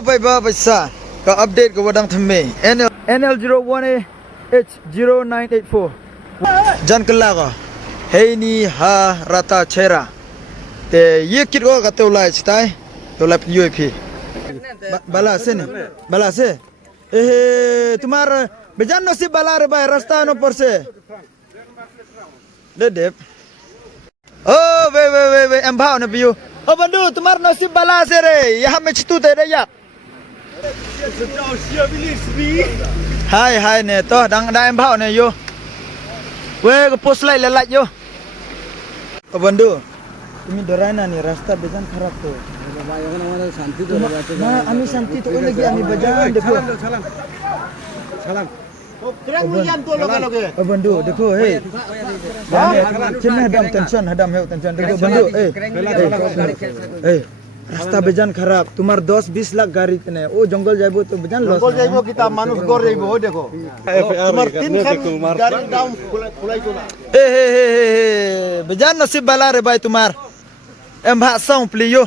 भाई बा पैसा का अपडेट को wadang thame NL01H0984 jan kala ko hey ni ha rata chera te ye kit ko ka teulai chitai teulai UAP bala se ne bala se तुम्हार बेजान नसीब बाला रे भाई रास्ता नो पर से दे दे ओ वे एम भाव ने पियो ओ बंधु तुम्हार नसीब बाला से रे यहां में चितू दे रे या हाय ने तो dang da em भाव ने यो वे को पोस्ट लाई ले yo ओ बंधु तुम्ही डरायना नी रास्ता बेजान खराब तो nah kami santi tu lagi kami berjalan देखो salam terang hujan tu lagi बंधु देखो हे चिन्ह hadam tension देखो बंधु रास्ता बेजान खराब तुम्हार 10-20 लाख गाड़ी तने ओ जंगल जाइबो तो बेजान लॉस जंगल जाइबो किता मानुष गोर जाइबो हो देखो तुम्हार 3 खान गाड़ी डाउन खुलाई तो ना बेजान नसीब वाला रे भाई तुम्हार em hạ xong plio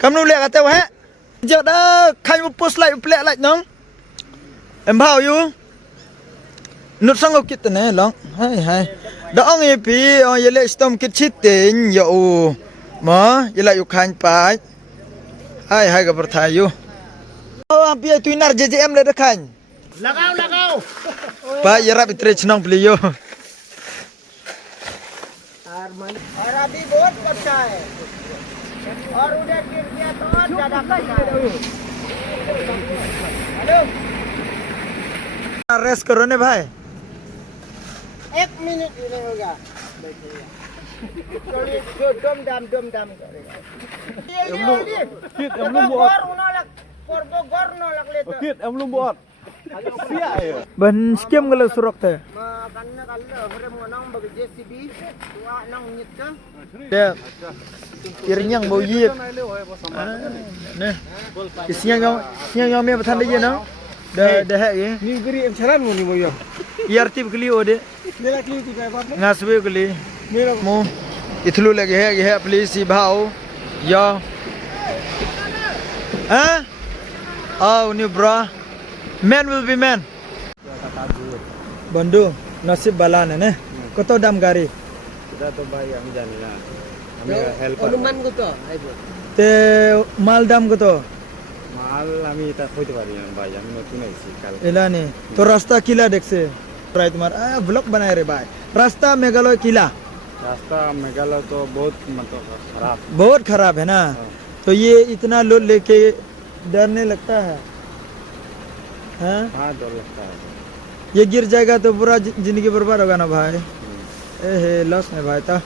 cam nu lẹ ka teo he giờ đã khai một post lại plẹ lại nong em bảo you nút sang ngọc kit này long hay đã nghe pi ye le stom kit chit tin yo mà ye lại yu khan pai hay ka perthai you am pi tu nar JJM le da khan lagao pa ye rap itre chnong plio और अभी बहुत कच्चा है और उधर गिर गया तो और ज्यादा कच्चा है हेलो रेस्ट करो ने भाई 1 मिनट भी नहीं होगा दम करेगा हम लोग बहुत गोर न लग ले तो हम लोग बहुत ban skim kalau surok teh karena kalau orang menang bagi JCB tua nang nyit ke dia kirinyang bau yit neh siang yang me bathan dia nang dah hai ni beri em charan mo ni boyo ERT kali ode mera kali tu kai baat ngasbe kali mera mo ithlu lagi hai please si bhao ya oh ni bro man will be man बंधु नसीब बाला ने कत दाम गाड़ी kita to bhai ami jani na ami help অনুমান কত আইবো তে মাল দাম কত মাল আমি এটা কইতে পারি না ভাই আমি নতুন আইছি কাল এলানি তো রাস্তা কিলা দেখছে প্রায় তোমার ব্লগ বানায় রে ভাই रास्ता मेघालय किला रास्ता मेघालय तो बहुत खराब है ना तो ये इतना लोड लेके डरने लगता है हाँ डर लगता है ये गिर जाएगा तो पूरा जिंदगी बर्बाद होगा ना भाई लॉस में भाई था